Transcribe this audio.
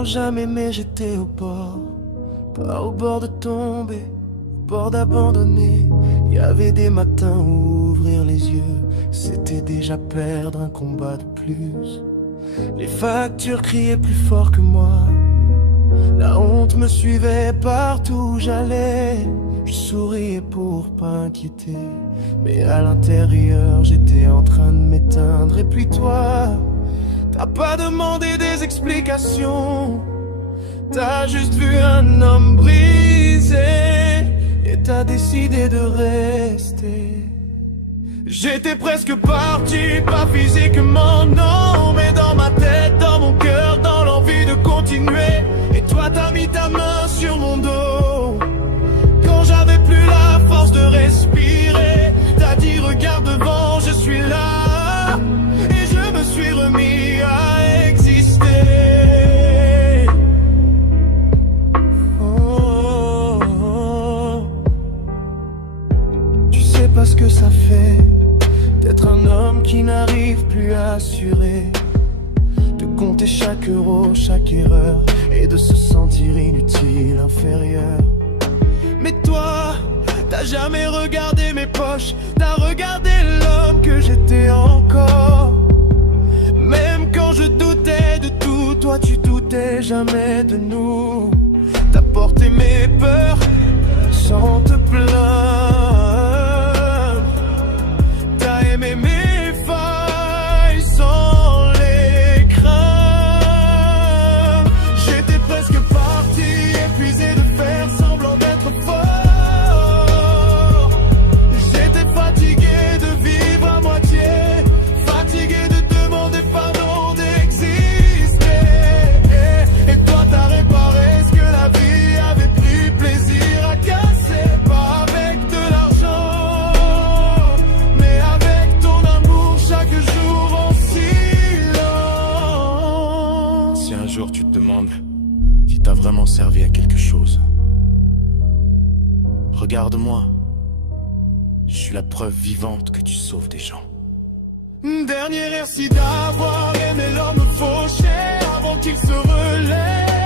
Alors jamais, mais j'étais au bord, pas au bord de tomber, au bord d'abandonner. Il y avait des matins où ouvrir les yeux, c'était déjà perdre un combat de plus. Les factures criaient plus fort que moi, la honte me suivait partout où j'allais. Je souriais pour pas inquiéter, mais à l'intérieur j'étais en train de m'éteindre. Et puis toi, t'as pas demandé des explications, t'as juste vu un homme brisé et t'as décidé de rester. J'étais presque parti, pas physiquement non, mais dans ma tête, dans mon cœur, dans l'envie de continuer. Et toi t'as mis ta main sur mon dos quand j'avais plus la force de respirer. T'as dit regarde devant, je suis là. Et je me suis remis à exister. Oh, oh, oh. Tu sais pas ce que ça fait d'être un homme qui n'arrive plus à assurer, de compter chaque euro, chaque erreur, et de se sentir inutile, inférieur. Mais toi, t'as jamais regardé mes poches, t'as regardé l'homme que j'étais encore. Même quand je doutais de tout, toi tu doutais jamais de nous. T'as porté mes peurs sans te plaindre, t'as aimé mes failles sans les craindre. J'étais presque parti, épuisé de faire semblant d'être fort. J'étais fatigué de vivre à moitié, fatigué de demander pardon, d'exister. Et toi t'as réparé ce que la vie avait pris plaisir à casser. Pas avec de l'argent, mais avec ton amour chaque jour en silence. Si un jour tu te demandes si t'as vraiment servi à quelque chose, regarde-moi. Je suis la preuve vivante que tu sauves des gens. Dernier merci d'avoir aimé l'homme fauché avant qu'il se relève.